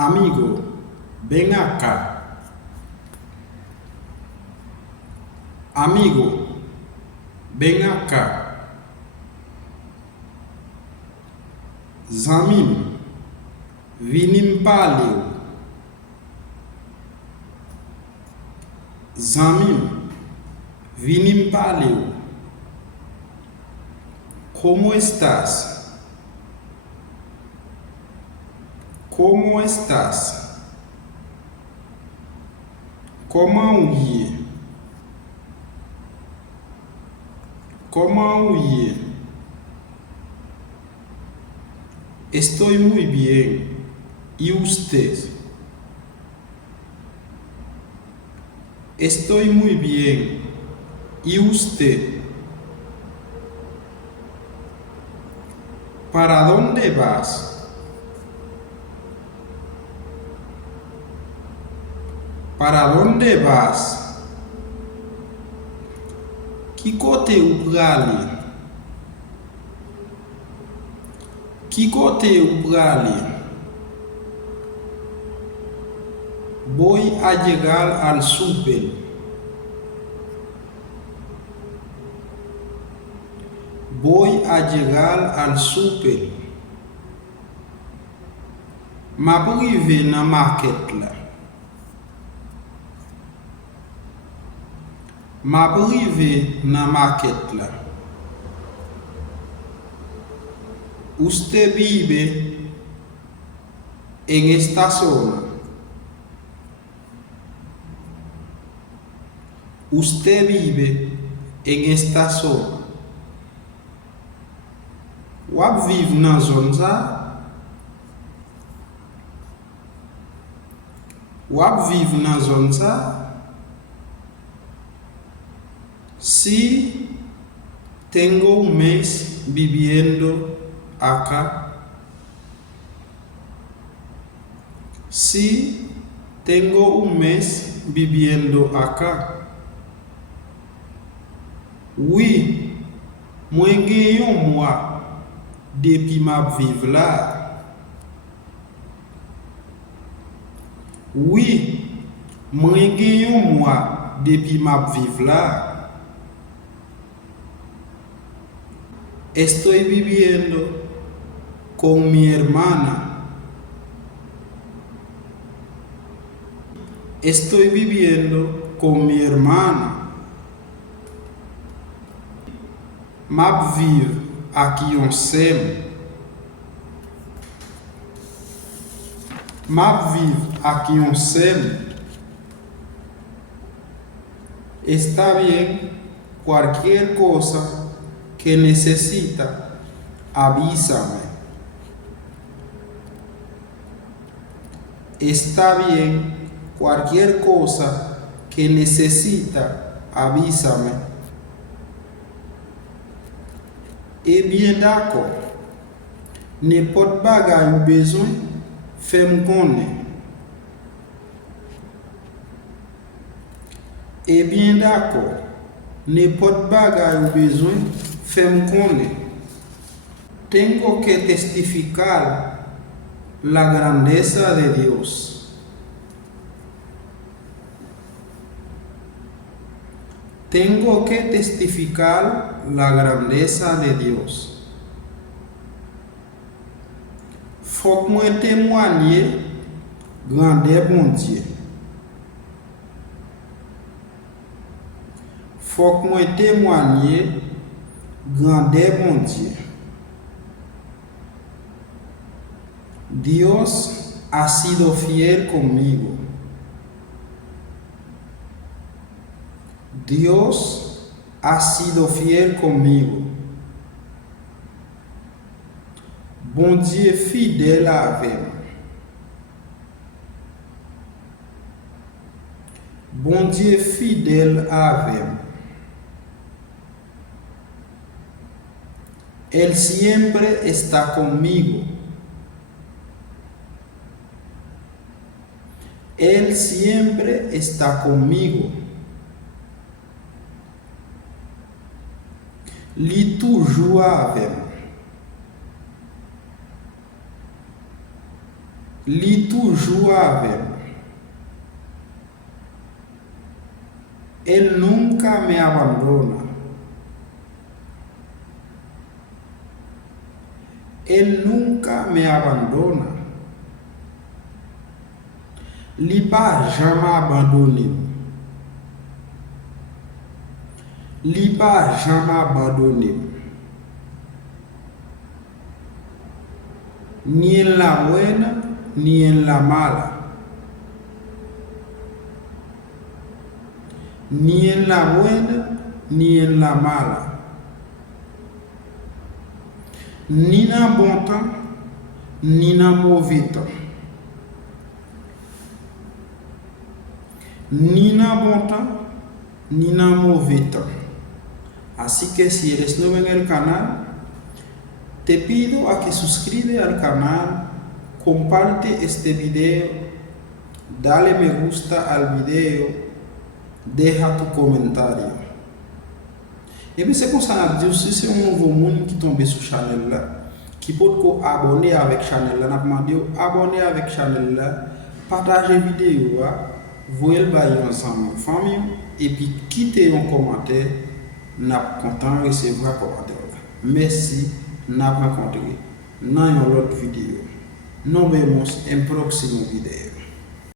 Amigo, ven acá. Amigo, ven acá. Zamim, vinim pale. Zamim, vinim pale. Como estás? Como estás? Comment y? Comment y? Estoy muy bien. ¿Y usted? Estoy muy bien. ¿Y usted? ¿Para dónde vas? ¿Para dónde vas? Que côté ou prale? Que côté ou prale? Voy a llegar al súper. Voy a llegar al súper. Ma privé nan market la. Ma privé nan market la. Usted vive en esta zona. Usted vive en esta zona. Wap vive nan zone sa? Wap vive nan zone sa? Sí, tengo un mes viviendo acá. Sí, tengo un mes viviendo acá. Oui, mwen gen yon mois depuis m'a vive là. Oui, mwen gen yon mois depuis m'a vive là. Estoy viviendo con mi hermana. Estoy viviendo con mi hermana. Map vive aqui ensemble. Map vive aqui ensemble. Está bien, cualquier cosa que necesita, avísame. Está bien, cualquier cosa que necesita, avísame. Eh bien d'accord. N'importe bagay ou besoin, fais-moi connaître. Eh bien d'accord. N'importe bagay ou besoin, fais-moi connaître. Tengo que testificar la grandeza de Dios. Tengo que testificar la grandeza de Dios. Faut que moi témoigner grandeur bon Dieu. Faut que moi témoigner grandeur bon Dieu. Dios ha sido fiel conmigo. Dios ha sido fiel conmigo. Bon Dieu fidèle avec moi. Bon Dieu fidèle avec moi. Él siempre está conmigo. Él siempre está conmigo. Li toujours avec moi. li toujours avec. Él nunca me abandona. Él nunca me abandona. Li pas jamais abandonné. Li pas jamais abandonné. Ni en la buena ni en la mala. Ni en la buena ni en la mala. Ni dans bon temps, ni dans mauvais temps. Ni dans bon temps, ni dans mauvais temps. Así que si eres nuevo en el canal, te pido a que suscribes al canal, comparte este video, dale me gusta al video, deja tu comentario. Et bien c'est comme ça qu'on a dit, si c'est un nouveau monde qui tombe sur la chaîne là, qui peut abonner avec la chaîne là, n'a pas dit abonner avec la chaîne là, partager la vidéo, voyez le bail ensemble en famille, et puis quitter un commentaire, n'a pas content de recevoir un commentaire là. Merci, n'a pas rencontré dans une autre vidéo. Nos vemos en próximo video.